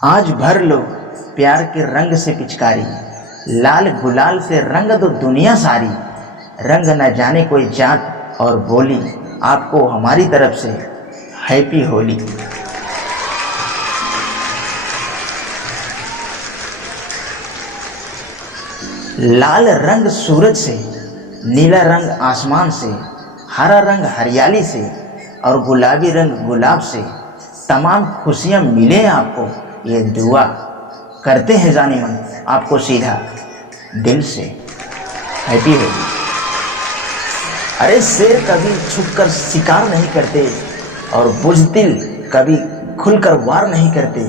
आज भर लो प्यार के रंग से पिचकारी, लाल गुलाल से रंग दो दुनिया सारी। रंग न जाने कोई जात और बोली, आपको हमारी तरफ से हैप्पी होली। लाल रंग सूरज से, नीला रंग आसमान से, हरा रंग हरियाली से और गुलाबी रंग गुलाब से तमाम खुशियां मिले आपको, ये दुआ करते हैं जाने मन आपको सीधा दिल से हैप्पी होली। अरे शेर कभी छुपकर शिकार नहीं करते और बुज़दिल कभी खुलकर वार नहीं करते,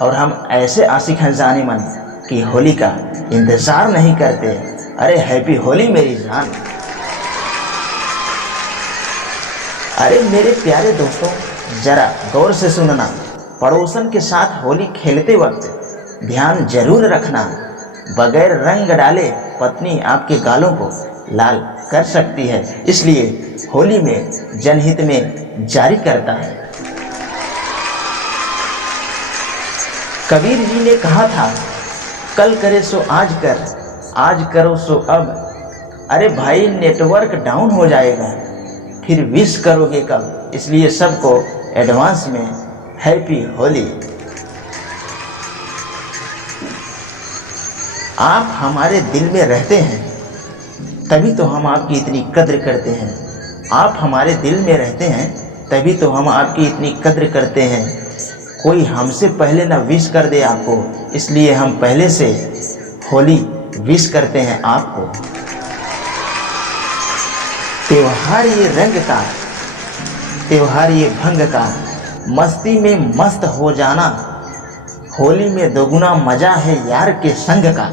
और हम ऐसे आशिक हैं जाने मन कि होली का इंतज़ार नहीं करते। अरे हैप्पी होली मेरी जान। अरे मेरे प्यारे दोस्तों, जरा गौर से सुनना। पड़ोसन के साथ होली खेलते वक्त ध्यान जरूर रखना, बगैर रंग डाले पत्नी आपके गालों को लाल कर सकती है, इसलिए होली में जनहित में जारी करता है। कबीर जी ने कहा था, कल करे सो आज कर, आज करो सो अब। अरे भाई नेटवर्क डाउन हो जाएगा, फिर विश करोगे कब? इसलिए सबको एडवांस में हैप्पी होली। आप हमारे दिल में रहते हैं, तभी तो हम आपकी इतनी कद्र करते हैं। आप हमारे दिल में रहते हैं, तभी तो हम आपकी इतनी कद्र करते हैं। कोई हमसे पहले ना विश कर दे आपको, इसलिए हम पहले से होली विश करते हैं आपको। त्योहार ये रंग का, त्योहार ये भंग का, मस्ती में मस्त हो जाना। होली में दोगुना मजा है यार के संग का।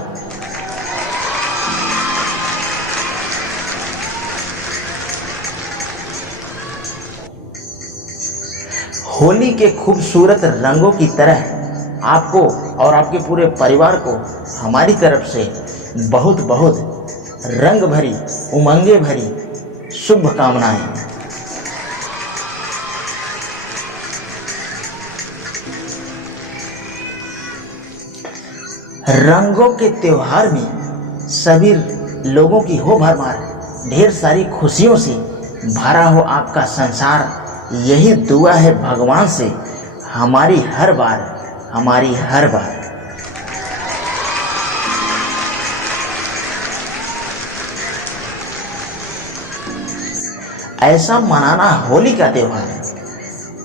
होली के खूबसूरत रंगों की तरह आपको और आपके पूरे परिवार को हमारी तरफ से बहुत बहुत रंग भरी, उमंगे भरी शुभकामनाएं। रंगों के त्योहार में सभी लोगों की हो भरमार, ढेर सारी खुशियों से भरा हो आपका संसार। यही दुआ है भगवान से हमारी हर बार, हमारी हर बार। ऐसा मनाना होली का त्योहार है,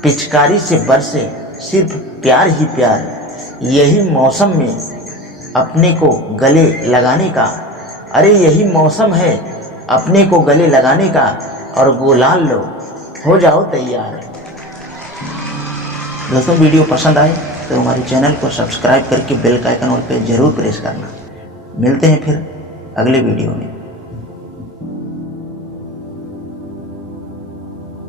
पिचकारी से बरसे सिर्फ प्यार ही प्यार। यही मौसम में अपने को गले लगाने का, अरे यही मौसम है अपने को गले लगाने का, और गुलाल लो हो जाओ तैयार। दोस्तों, वीडियो पसंद आए तो हमारे चैनल को सब्सक्राइब करके बेल का आइकन पे जरूर प्रेस करना। मिलते हैं फिर अगले वीडियो में।